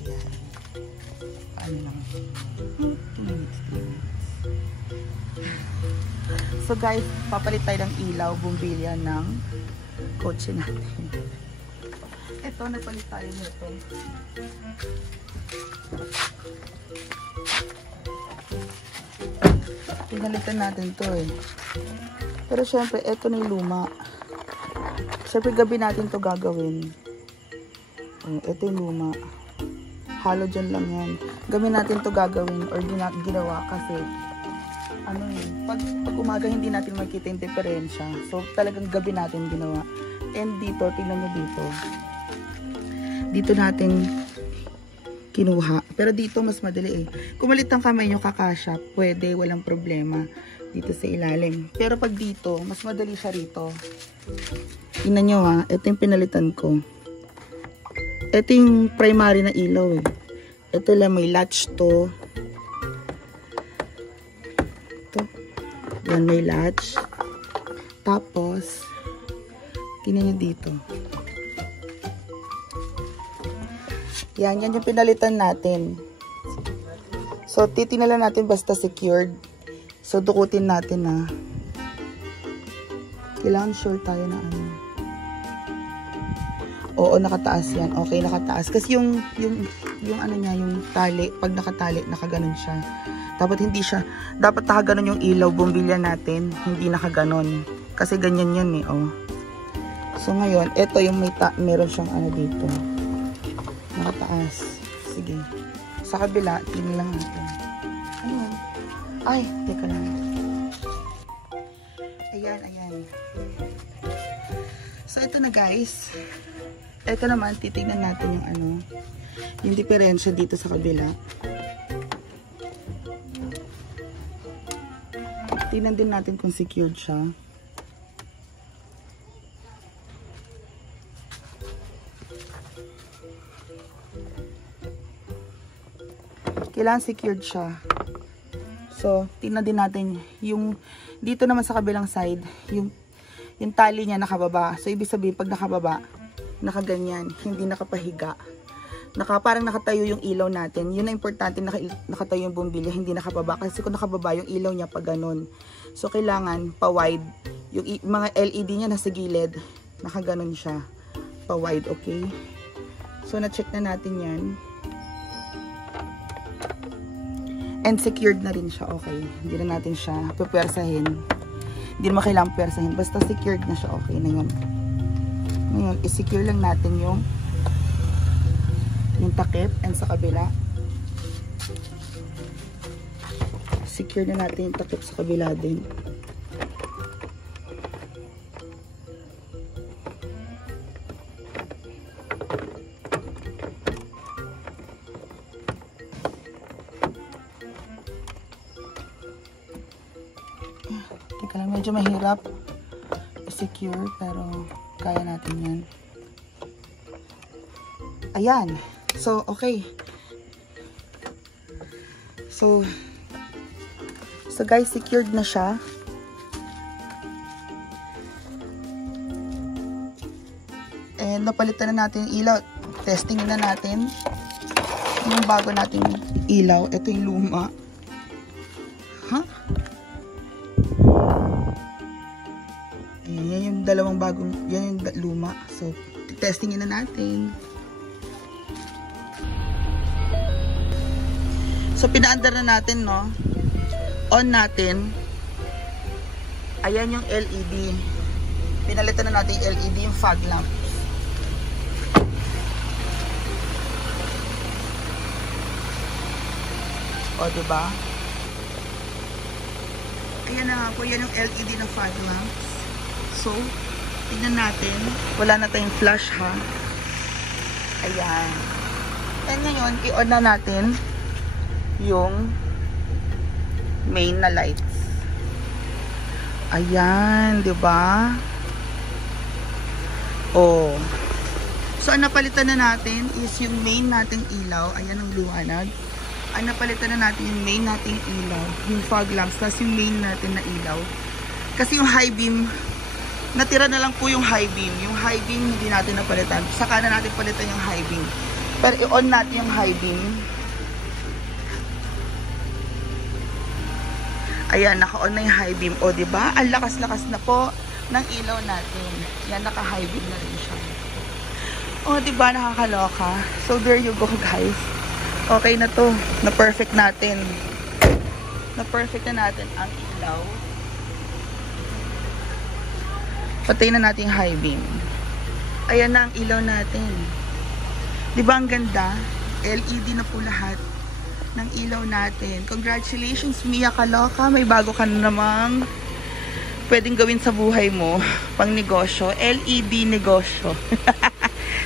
Ayan. Paano lang? 2 minutes, 3 minutes. So guys, papalit tayo ng ilaw, bumbilya ng kotse natin. Ito, nagpalit tayo nito. Pinalitan natin to eh. Pero syempre, ito na yung luma. Syempre, gabi natin to gagawin. Ito yung luma. Halogen lang yan. Gabi natin to gagawin or ginawa kasi ano yun, pag umaga hindi natin makita yung diferensya. So, talagang gabi natin ginawa. And dito, tingnan nyo dito. Dito natin kinuha. Pero dito, mas madali eh. Kung malit ang kamay nyo kakasya, pwede, walang problema. Dito sa ilalim. Pero pag dito, mas madali siya rito. Tingnan nyo ha, ito yung pinalitan ko. Ito yung primary na ilaw eh. Ito lang, may latch to. Yan, may latch. Tapos, tingnan nyo dito. Yan yung pinalitan natin. So, titingnan lang natin basta secured. So, dukutin natin na. Kailangan sure tayo na ano. Oo, nakataas yan. Okay, nakataas. Kasi yung ano niya, yung tali, pag nakatali, nakaganon siya. Dapat hindi siya, dapat nakaganon yung ilaw, bumbilya natin, hindi nakaganon. Kasi ganyan yan eh, oh. So ngayon, ito yung meron siyang ano dito. Nakataas. Sige. Sa kabila, tingnan lang natin. Ano yan? Ay, teka lang. Ayan, ayan. So ito na guys. Ito naman, titignan natin yung ano, yung diferensya dito sa kabila. Tingnan din natin kung secured siya. Kailangan secured siya. So, tingnan din natin yung dito naman sa kabilang side, yung tali niya nakababa. So, ibig sabihin pag nakababa, nakaganyan, hindi nakapahiga. Parang nakatayo yung ilaw natin. Yun na importante, nakatayo yung bumbilya, hindi nakababa. Kasi kung nakababa, yung ilaw niya pa ganun. So, kailangan pa-wide. Yung mga LED niya nasa gilid, nakaganon siya. Pa-wide, okay? So, na-check na natin yan. And secured na rin siya, okay? Hindi na natin siya pupersahin. Hindi naman kailangan pupersahin. Basta secured na siya, okay na yun. Ngayon, i-secure lang natin yung takip and sa kabila. Secure na natin yung takip sa kabila din. Teka lang, medyo mahirap i-secure pero kaya natin yan. Ayan. So, okay. So guys, secured na siya. And napalitan na natin yung ilaw. Testing na natin yung bago nating ilaw. Ito yung luma. Huh? Ayan, yan yung dalawang bagong, yan yung luma. So, testingin na natin. So, pinaandar na natin, no? On natin. Ayan yung LED. Pinalitan na natin yung LED, yung fog lamp. O, diba? Ayan na nga po, yan yung LED ng fog lamps. So, tignan natin. Wala na tayong flash, ha? Ayan. And ngayon, i-on na natin yung main na lights. Ayan, 'di ba? Oh. So, ang napalitan na natin is yung main nating ilaw. Ayan ang liwanag. Ang napalitan na natin yung main nating ilaw, yung fog lamps, tapos yung main natin na ilaw. Kasi yung high beam, natira na lang po yung high beam. Yung high beam hindi natin napalitan. Saka na natin palitan yung high beam. Pero i-on natin yung high beam. Ayan, naka-on na yung high beam. O, diba? Ang lakas-lakas na po ng ilaw natin. Yan, naka-high beam na rin siya. O, diba? Nakakaloka. So, there you go, guys. Okay na to. Na-perfect natin. Na-perfect na natin ang ilaw. Patayin na natin yung high beam. Ayan na ang ilaw natin. Diba ang ganda? LED na po lahat ng ilaw natin. Congratulations, Mia Kaloka. May bago ka na namang pwedeng gawin sa buhay mo. Pang negosyo. LED negosyo.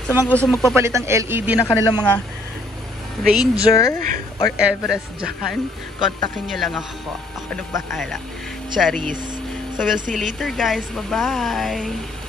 So, mga gusto magpapalit ng LED ng kanilang mga Ranger or Everest dyan, kontakin nyo lang ako. Ako na bahala. Charis. So, we'll see you later, guys. Bye-bye!